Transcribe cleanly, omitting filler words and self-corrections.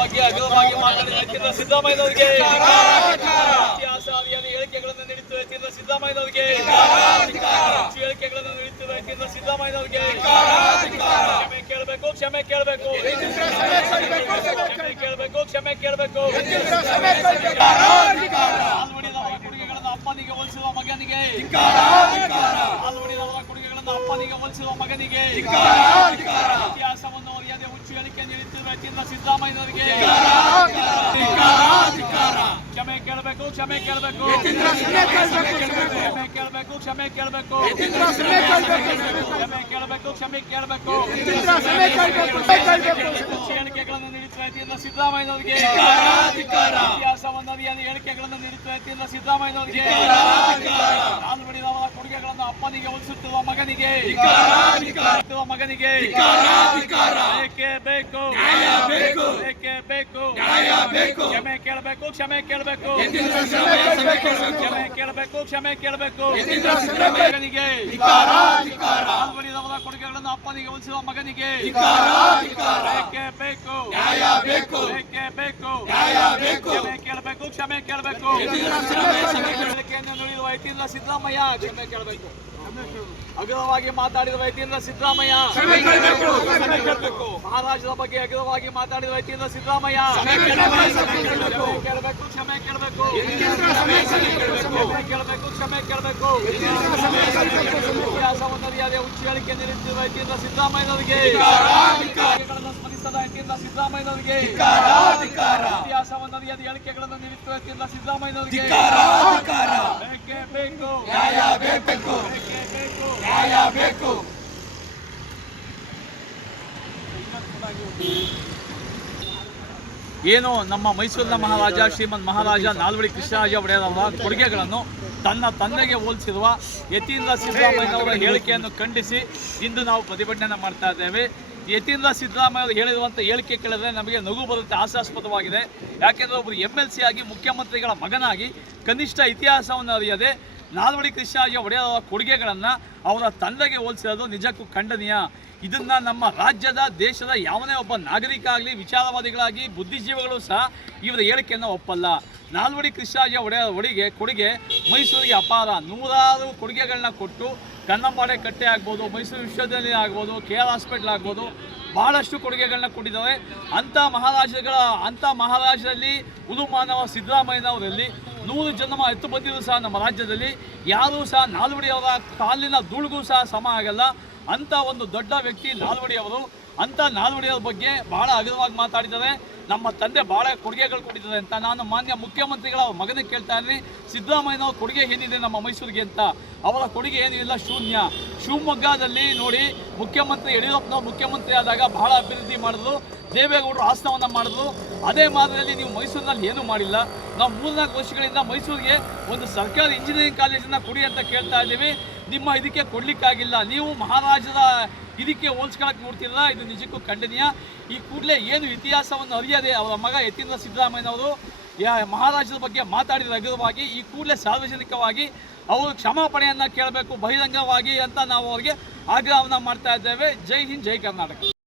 ಬಗ್ಗೆ ಅಗಲವಾಗಿ ಮಾತನಾಡಿದ ಸಿದ್ದರಾಮಯ್ಯನವರಿಗೆ ಇತಿಹಾಸವಾದಿಯಾದ ಹೇಳಿಕೆಗಳನ್ನು ನೀಡುತ್ತಿರುವ ಸಿದ್ದರಾಮಯ್ಯನವರಿಗೆ ಹೇಳಿಕೆಗಳನ್ನು ನೀಡುತ್ತಿರುವ ಸಿದ್ದರಾಮಯ್ಯನವರಿಗೆ ಕ್ಷಮೆ ಕೇಳಬೇಕು ಕ್ಷಮೆ ಕೇಳಬೇಕು ಕೊಡುಗೆಗಳನ್ನು ಅಪ್ಪನಿಗೆ ಹೋಲಿಸುವ ಮಗನಿಗೆ ಕೊಡುಗೆಗಳನ್ನು ಅಪ್ಪನಿಗೆ ಹೋಲಿಸುವ ಮಗನಿಗೆ ಇತಿಹಾಸವನ್ನು ಅರಿಯದೆ ಹುಚ್ಚು ಹೇಳಿಕೆ ನೀಡುತ್ತಿರುವ ಸಿದ್ದರಾಮಯ್ಯನವರಿಗೆ ಕ್ಷಮೆ ಕೇಳಬೇಕು ಕ್ಷಮೆ ಕೇಳಬೇಕು ಕ್ಷಮೆ ಕೇಳಬೇಕು ಕ್ಷಮೆ ಕೇಳಬೇಕು ಹೇಳಿಕೆಗಳನ್ನು ನೀಡುತ್ತಿರುವ ಸಿದ್ದರಾಮಯ್ಯನವರಿಗೆ ಇತಿಹಾಸವನ್ನು ಅರಿಯದೆ ಹೇಳಿಕೆಗಳನ್ನು ನೀಡುತ್ತಿರುವ ಸಿದ್ದರಾಮಯ್ಯನವರಿಗೆ ನಾಲ್ವಡಿದವರ ಕೊಡುಗೆಗಳನ್ನು ಅಪ್ಪನಿಗೆ ಹೋಲಿಸುತ್ತಿರುವ ಮಗನಿಗೆ ಏಕೆ ಬೇಕು ಏಕೆ ಬೇಕು ಕ್ಷಮೆ ಕೇಳಬೇಕು ಕ್ಷಮೆ ಕೇಳಬೇಕು ಕ್ಷಮೆ ಕೇಳಬೇಕು ಕ್ಷಮೆ ಕೇಳಬೇಕು ಮಗನಿಗೆ ನಾಲ್ವಡಿದವರ ಕೊಡುಗೆಗಳನ್ನು ಅಪ್ಪನಿಗೆ ಹೋಲಿಸುವ ಮಗನಿಗೆ ಏಕೆ ಬೇಕು ಏಕೆ ಬೇಕು ಕ್ಷಮೆ ಕೇಳಬೇಕು ಕ್ಷಮೆ ಕೇಳಬೇಕು ಹೇಳಿಕೆಯನ್ನು ನುಡಿಯುವ ಐತಿಂದ್ರ ಸಿದ್ದರಾಮಯ್ಯ ಕ್ಷಮೆ ಕೇಳಬೇಕು ಅಗಲವಾಗಿ ಮಾತಾಡಿದ ವೈದ್ಯೇಂದ್ರ ಸಿದ್ದರಾಮಯ್ಯ ಮಹಾರಾಜರ ಬಗ್ಗೆ ಅಗಲವಾಗಿ ಮಾತಾಡಿದ ವೈದ್ಯೇಂದ್ರ ಸಿದ್ದರಾಮಯ್ಯ ಕೇಳಬೇಕು ಕ್ಷಮೆ ಕೇಳಬೇಕು ಕ್ಷಮೆ ಕೇಳಬೇಕು ಇತಿಹಾಸವನ್ನು ಅರಿಯದೆ ಹುಚ್ಚು ಹೇಳಿಕೆ ನೀಡುತ್ತಿರುವ ವೈದ್ಯೇಂದ್ರ ಸಿದ್ದರಾಮಯ್ಯನವರಿಗೆ ಸ್ಮರಿಸದ ವೈದ್ಯೇಂದ್ರ ಸಿದ್ದರಾಮಯ್ಯನವರಿಗೆ ಇತಿಹಾಸವನ್ನು ಅರಿಯದೆ ಹೇಳಿಕೆಗಳನ್ನು ನೀಡುತ್ತಿರುವ ವೈದ್ಯೇಂದ್ರ ಸಿದ್ದರಾಮಯ್ಯನವರಿಗೆ ಬೇಕೇ ಬೇಕು ಬೇಕು ಏನು ನಮ್ಮ ಮೈಸೂರಿನ ಮಹಾರಾಜ ಶ್ರೀಮಂತ್ ಮಹಾರಾಜ ನಾಲ್ವಡಿ ಕೃಷ್ಣರಾಜ ಒಡೆಯರ್ ಅವರ ಕೊಡುಗೆಗಳನ್ನು ತನ್ನ ತಂದೆಗೆ ಹೋಲಿಸಿರುವ ಯತೀಂದ್ರ ಸಿದ್ದರಾಮಯ್ಯನವರ ಹೇಳಿಕೆಯನ್ನು ಖಂಡಿಸಿ ಇಂದು ನಾವು ಪ್ರತಿಭಟನೆ ಮಾಡ್ತಾ ಇದ್ದೇವೆ. ಯತೀಂದ್ರ ಸಿದ್ದರಾಮಯ್ಯ ಅವರು ಹೇಳಿರುವಂಥ ಹೇಳಿಕೆ ಕೇಳಿದ್ರೆ ನಮಗೆ ನಗು ಬರುತ್ತೆ, ಹಾಸ್ಯಾಸ್ಪದವಾಗಿದೆ. ಯಾಕೆಂದರೆ ಒಬ್ಬರು MLC ಆಗಿ ಮುಖ್ಯಮಂತ್ರಿಗಳ ಮಗನಾಗಿ ಕನಿಷ್ಠ ಇತಿಹಾಸವನ್ನು ಅರಿಯದೆ ನಾಲ್ವಡಿ ಕೃಷ್ಣರಾಜ ಒಡೆಯರ್ ಅವರ ಕೊಡುಗೆಗಳನ್ನು ಅವರ ತಂದೆಗೆ ಹೋಲಿಸಿರೋದು ನಿಜಕ್ಕೂ ಖಂಡನೀಯ. ಇದನ್ನು ನಮ್ಮ ರಾಜ್ಯದ ದೇಶದ ಯಾವನೇ ಒಬ್ಬ ನಾಗರಿಕ ಆಗಲಿ, ವಿಚಾರವಾದಿಗಳಾಗಿ, ಬುದ್ಧಿಜೀವಿಗಳು ಸಹ ಇವರ ಹೇಳಿಕೆಯನ್ನು ಒಪ್ಪಲ್ಲ. ನಾಲ್ವಡಿ ಕೃಷ್ಣರಾಜ ಒಡೆಯರ್ ಕೊಡುಗೆ ಮೈಸೂರಿಗೆ ಅಪಾರ. ನೂರಾರು ಕೊಡುಗೆಗಳನ್ನ ಕೊಟ್ಟು ಕನ್ನಂಬಾಡೆ ಕಟ್ಟೆ ಆಗ್ಬೋದು, ಮೈಸೂರು ವಿಶ್ವವಿದ್ಯಾಲಯ ಆಗ್ಬೋದು, KR ಹಾಸ್ಪಿಟಲ್ ಆಗ್ಬೋದು, ಭಾಳಷ್ಟು ಕೊಡುಗೆಗಳನ್ನ ಕೊಟ್ಟಿದ್ದಾರೆ. ಅಂಥ ಮಹಾರಾಜರಲ್ಲಿ ಉದುಮಾನವ ಸಿದ್ದರಾಮಯ್ಯನವರಲ್ಲಿ 100 ಜನ್ಮ ಎತ್ತು ಬಂದಿದ್ರು ಸಹ ನಮ್ಮ ರಾಜ್ಯದಲ್ಲಿ ಯಾರೂ ಸಹ ನಾಲ್ವಡಿ ಅವರ ಕಾಲಿನ ಧೂಳಿಗೂ ಸಹ ಸಮ ಆಗಲ್ಲ. ಅಂಥ ಒಂದು ದೊಡ್ಡ ವ್ಯಕ್ತಿ ನಾಲ್ವಡಿ ಅವರು. ಅಂಥ ನಾಲ್ವಡಿ ಅವ್ರ ಬಗ್ಗೆ ಭಾಳ ಅಗಲವಾಗಿ ಮಾತಾಡಿದ್ದಾರೆ. ನಮ್ಮ ತಂದೆ ಭಾಳ ಕೊಡುಗೆಗಳು ಕೊಟ್ಟಿದ್ದಾರೆ ಅಂತ. ನಾನು ಮಾನ್ಯ ಮುಖ್ಯಮಂತ್ರಿಗಳ ಮಗನಿಗೆ ಕೇಳ್ತಾ ಇದ್ದೀನಿ, ಸಿದ್ದರಾಮಯ್ಯನವ್ರ ಕೊಡುಗೆ ಏನಿದೆ ನಮ್ಮ ಮೈಸೂರಿಗೆ ಅಂತ. ಅವರ ಕೊಡುಗೆ ಏನೂ ಇಲ್ಲ, ಶೂನ್ಯ. ಶಿವಮೊಗ್ಗದಲ್ಲಿ ನೋಡಿ, ಮುಖ್ಯಮಂತ್ರಿ ಯಡಿಯೂರಪ್ಪನವ್ರು ಮುಖ್ಯಮಂತ್ರಿ ಆದಾಗ ಬಹಳ ಅಭಿವೃದ್ಧಿ ಮಾಡಿದ್ರು. ದೇವೇಗೌಡರು ಆಸನವನ್ನು ಮಾಡಿದ್ರು. ಅದೇ ಮಾದರಿಯಲ್ಲಿ ನೀವು ಮೈಸೂರಿನಲ್ಲಿ ಏನೂ ಮಾಡಿಲ್ಲ. ನಾವು 3-4 ವರ್ಷಗಳಿಂದ ಮೈಸೂರಿಗೆ ಒಂದು ಸರ್ಕಾರಿ ಇಂಜಿನಿಯರಿಂಗ್ ಕಾಲೇಜನ್ನು ಕೊಡಿ ಅಂತ ಕೇಳ್ತಾ ಇದ್ದೀವಿ. ನಿಮ್ಮ ಇದಕ್ಕೆ ಕೊಡಲಿಕ್ಕಾಗಿಲ್ಲ. ನೀವು ಮಹಾರಾಜರ ಇದಕ್ಕೆ ಹೋಲಿಸ್ಕೊಳ್ಳೋಕೆ ನೋಡ್ತಿರಲ್ಲ, ಇದು ನಿಜಕ್ಕೂ ಖಂಡನೀಯ. ಈ ಕೂಡಲೇ ಏನು ಇತಿಹಾಸವನ್ನು ಅರಿಯದೆ ಅವರ ಮಗ ಯತೀಂದ್ರ ಸಿದ್ದರಾಮಯ್ಯನವರು ಮಹಾರಾಜರ ಬಗ್ಗೆ ಮಾತಾಡಿದ ಅಗಲವಾಗಿ ಈ ಕೂಡಲೇ ಸಾರ್ವಜನಿಕವಾಗಿ ಅವರು ಕ್ಷಮಾಪಣೆಯನ್ನು ಕೇಳಬೇಕು ಬಹಿರಂಗವಾಗಿ ಅಂತ ನಾವು ಅವರಿಗೆ ಆಗ್ರಹವನ್ನು ಮಾಡ್ತಾ ಇದ್ದೇವೆ. ಜೈ ಹಿಂದ್, ಜೈ ಕರ್ನಾಟಕ.